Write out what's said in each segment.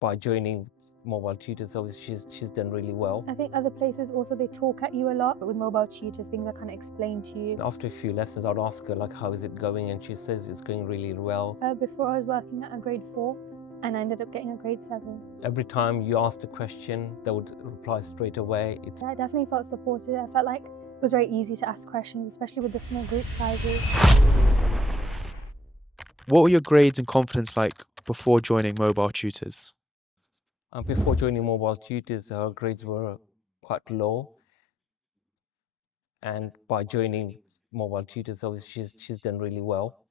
by joining mobile tutors, obviously she's done really well. I think other places also they talk at you a lot, but with mobile tutors things are kind of explained to you. After a few lessons, I'd ask her like, how is it going? And she says it's going really well. Before I was working at a grade 4 and I ended up getting a grade 7. Every time you asked a question, they would reply straight away. I definitely felt supported. I felt like it was very easy to ask questions, especially with the small group sizes. What were your grades and confidence like before joining mobile tutors? Before joining mobile tutors, her grades were quite low. And by joining mobile tutors, obviously she's done really well.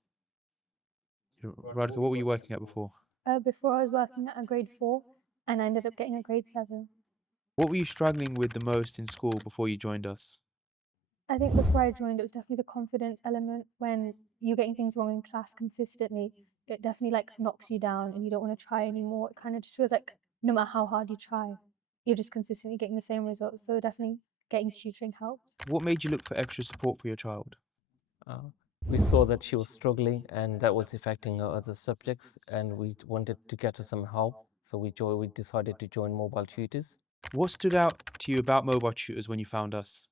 Radhika, what were you working at before? Before I was working at a grade 4 and I ended up getting a grade 7. What were you struggling with the most in school before you joined us? I think before I joined, it was definitely the confidence element. When you're getting things wrong in class consistently, it definitely like knocks you down and you don't want to try anymore. It kind of just feels like no matter how hard you try, you're just consistently getting the same results. So definitely getting tutoring helped. What made you look for extra support for your child? We saw that she was struggling and that was affecting her other subjects, and we wanted to get her some help. So we decided to join mobile tutors. What stood out to you about mobile tutors when you found us?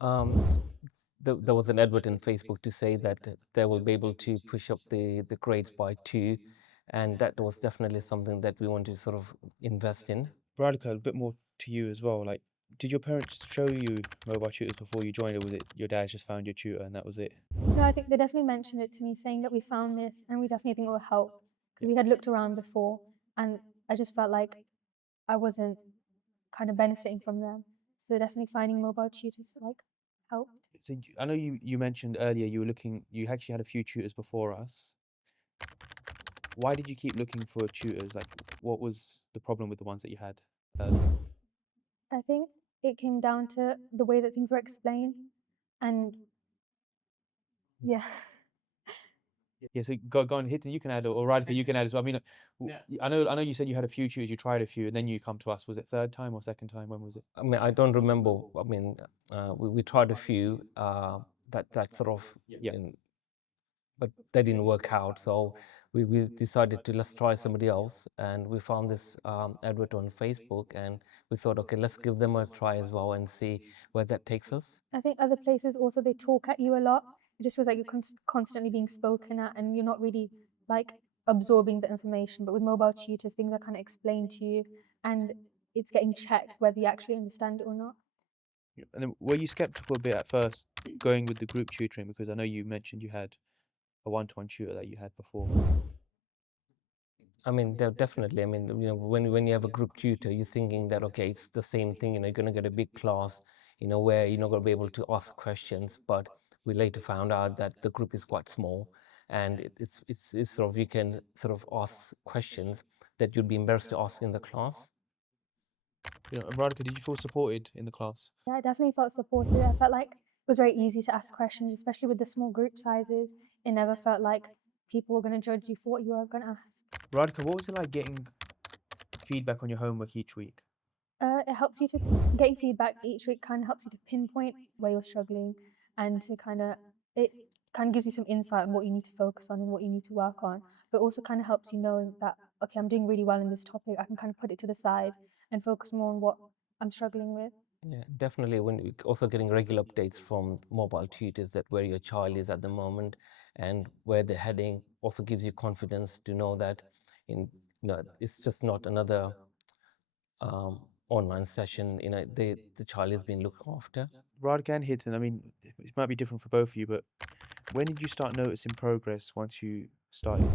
There was an advert in Facebook to say that they will be able to push up the grades by 2, and that was definitely something that we wanted to sort of invest in. Radhika, a bit more to you as well. Like, did your parents show you mobile tutors before you joined, or was it your dad just found your tutor and that was it? No, I think they definitely mentioned it to me, saying that we found this and we definitely think it will help because we had looked around before and I just felt like I wasn't kind of benefiting from them. So definitely finding mobile tutors like helped. So I know you mentioned earlier you actually had a few tutors before us. Why did you keep looking for tutors? Like, what was the problem with the ones that you had earlier? I think it came down to the way that things were explained and yeah. Yeah, so go on, Hiten, you can add, or Radhika, you can add as well. I mean, I know you said you had a few tutors, you tried a few, and then you come to us. Was it third time or second time? When was it? I mean, I don't remember. I mean, we tried a few that sort of, Yeah. but they didn't work out. So we decided to let's try somebody else, and we found this advert on Facebook, and we thought, okay, let's give them a try as well and see where that takes us. I think other places also they talk at you a lot. It just feels like you're constantly being spoken at and you're not really like absorbing the information. But with mobile tutors, things are kind of explained to you and it's getting checked whether you actually understand it or not. And then were you skeptical a bit at first going with the group tutoring? Because I know you mentioned you had a one-to-one tutor that you had before. I mean, definitely. I mean, when you have a group tutor, you're thinking that, okay, it's the same thing. You're going to get a big class, where you're not going to be able to ask questions. But we later found out that the group is quite small, and it's sort of, you can sort of ask questions that you'd be embarrassed to ask in the class. Radhika, did you feel supported in the class? Yeah, I definitely felt supported. I felt like it was very easy to ask questions, especially with the small group sizes. It never felt like people were going to judge you for what you were going to ask. Radhika, what was it like getting feedback on your homework each week? It helps you to getting feedback each week kind of helps you to pinpoint where you're struggling and to it kind of gives you some insight on what you need to focus on and what you need to work on, but also kind of helps you know that, okay, I'm doing really well in this topic. I can kind of put it to the side and focus more on what I'm struggling with. Yeah, definitely. When you also getting regular updates from mobile tutors that where your child is at the moment and where they're heading also gives you confidence to know that it's just not another online session. The child is being looked after. Radhika and Hiten, I mean, it might be different for both of you, but when did you start noticing progress once you started?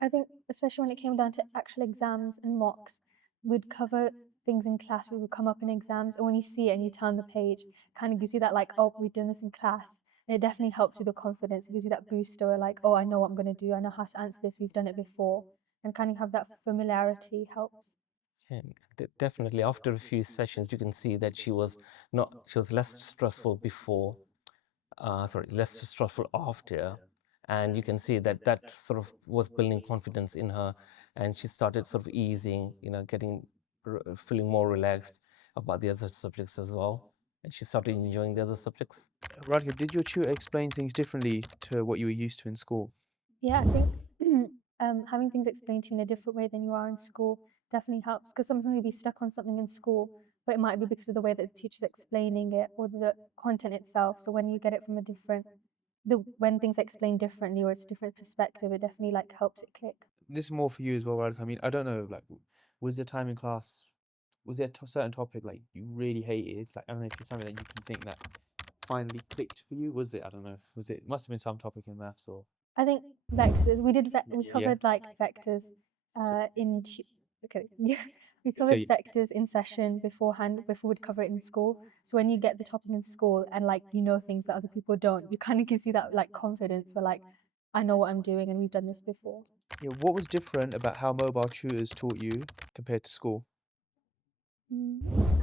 I think especially when it came down to actual exams and mocks, we'd cover things in class, we would come up in exams, and when you see it and you turn the page, it kind of gives you that like, oh, we've done this in class. And it definitely helps you the confidence. It gives you that booster where like, oh, I know what I'm going to do. I know how to answer this. We've done it before. And kind of have that familiarity helps. And definitely after a few sessions, you can see that she was less stressful before, less stressful after. And you can see that that sort of was building confidence in her, and she started sort of easing, getting feeling more relaxed about the other subjects as well, and she started enjoying the other subjects. Radhika, did your tutor explain things differently to what you were used to in school? Yeah, I think having things explained to you in a different way than you are in school definitely helps, because sometimes you'll be stuck on something in school, but it might be because of the way that the teacher's explaining it or the content itself. So when you get it from a different, when things are explained differently or it's a different perspective, it definitely like helps it click. This is more for you as well, Radhika. I mean, I don't know, like, was there time in class, was there a certain topic like you really hated? Like, I don't know if it's something that you can think that finally clicked for you. Was it? I don't know. Was it? Must have been some topic in maths or. I think vectors. We Yeah. covered like vectors So, in okay. We so covered vectors in session beforehand before we'd cover it in school. So when you get the topic in school and like you know things that other people don't, you kind of gives you that like confidence where like I know what I'm doing and we've done this before. yeah, what was different about how mobile tutors taught you compared to school?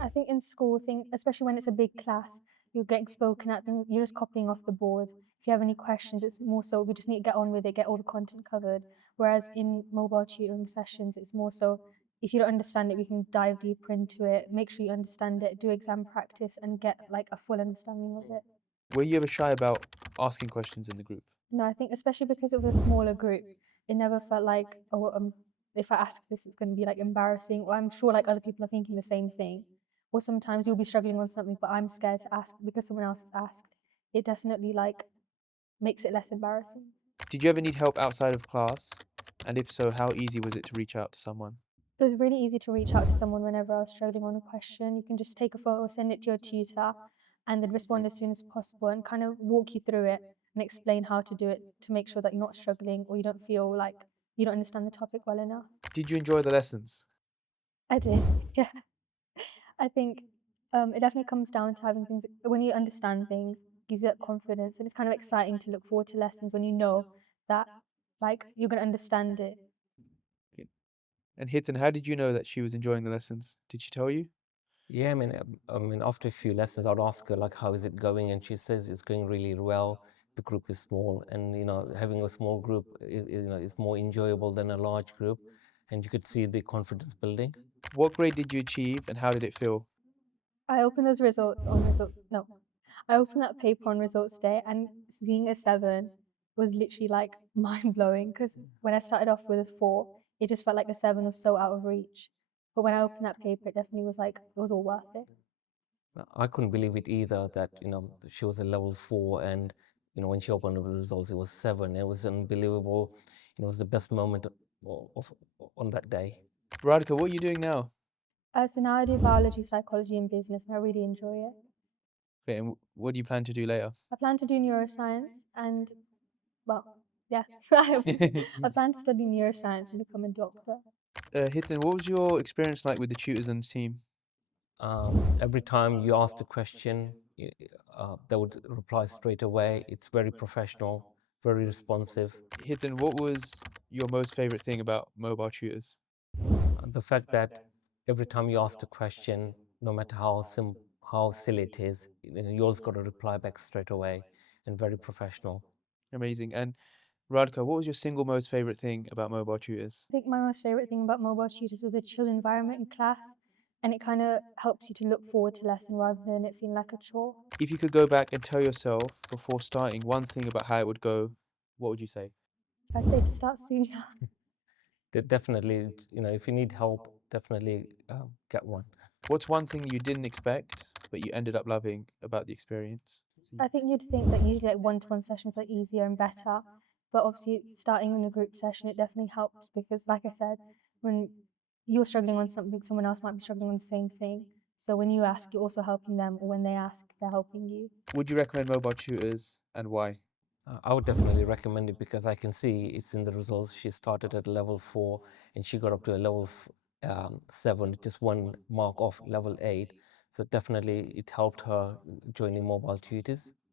I think in school, especially when it's a big class, you're getting spoken at, you're just copying off the board. If you have any questions, it's more so we just need to get on with it, get all the content covered. Whereas in mobile tutoring sessions, it's more so if you don't understand it, we can dive deeper into it, make sure you understand it, do exam practice, and get like a full understanding of it. Were you ever shy about asking questions in the group? No, I think especially because it was a smaller group, it never felt like, oh, if I ask this, it's going to be like embarrassing, or I'm sure like other people are thinking the same thing. Or sometimes you'll be struggling on something, but I'm scared to ask because someone else has asked. It definitely like makes it less embarrassing. Did you ever need help outside of class? And if so, how easy was it to reach out to someone? It was really easy to reach out to someone whenever I was struggling on a question. You can just take a photo, send it to your tutor, and they'd respond as soon as possible and kind of walk you through it and explain how to do it to make sure that you're not struggling or you don't feel like you don't understand the topic well enough. Did you enjoy the lessons? I did, yeah. I think it definitely comes down to having things, when you understand things, gives you that confidence. And it's kind of exciting to look forward to lessons when you know that like you're going to understand it. Okay. And Hitten, how did you know that she was enjoying the lessons? Did she tell you? Yeah, I mean, after a few lessons, I'd ask her like, "How is it going?" And she says it's going really well. The group is small, and having a small group is more enjoyable than a large group, and you could see the confidence building. What grade did you achieve and how did it feel? I opened those results on results, no, I opened that paper on results day and seeing a 7 was literally like mind blowing because when I started off with a 4, it just felt like a 7 was so out of reach. But when I opened that paper, it definitely was like, it was all worth it. I couldn't believe it either that she was a level 4, and when she opened the results, it was 7. It was unbelievable. It was the best moment of on that day. Radhika, what are you doing now? So now I do biology, psychology, and business, and I really enjoy it. Okay, and what do you plan to do later? I plan to do neuroscience, and well, yeah, I plan to study neuroscience and become a doctor. Hitten, what was your experience like with the tutors and the team? Every time you asked a question, they would reply straight away. It's very professional, very responsive. Hitten, what was your most favorite thing about mobile tutors? The fact that every time you asked a question, no matter how silly it is, you always got to reply back straight away, and very professional. Amazing. And Radhika, what was your single most favorite thing about mobile tutors? I think my most favorite thing about mobile tutors was the chill environment in class, and it kind of helps you to look forward to lesson rather than it feeling like a chore. If you could go back and tell yourself before starting one thing about how it would go, what would you say? I'd say to start sooner. Definitely, if you need help, definitely get one. What's one thing you didn't expect but you ended up loving about the experience? I think you'd think that usually like one-to-one sessions are easier and better, but obviously starting in a group session it definitely helps because, like I said, when you're struggling on something, someone else might be struggling on the same thing. So when you ask, you're also helping them, or when they ask, they're helping you. Would you recommend mobile tutors and why? I would definitely recommend it because I can see it's in the results. She started at level 4 and she got up to a level 7, just one mark off level 8. So definitely it helped her joining mobile tutors.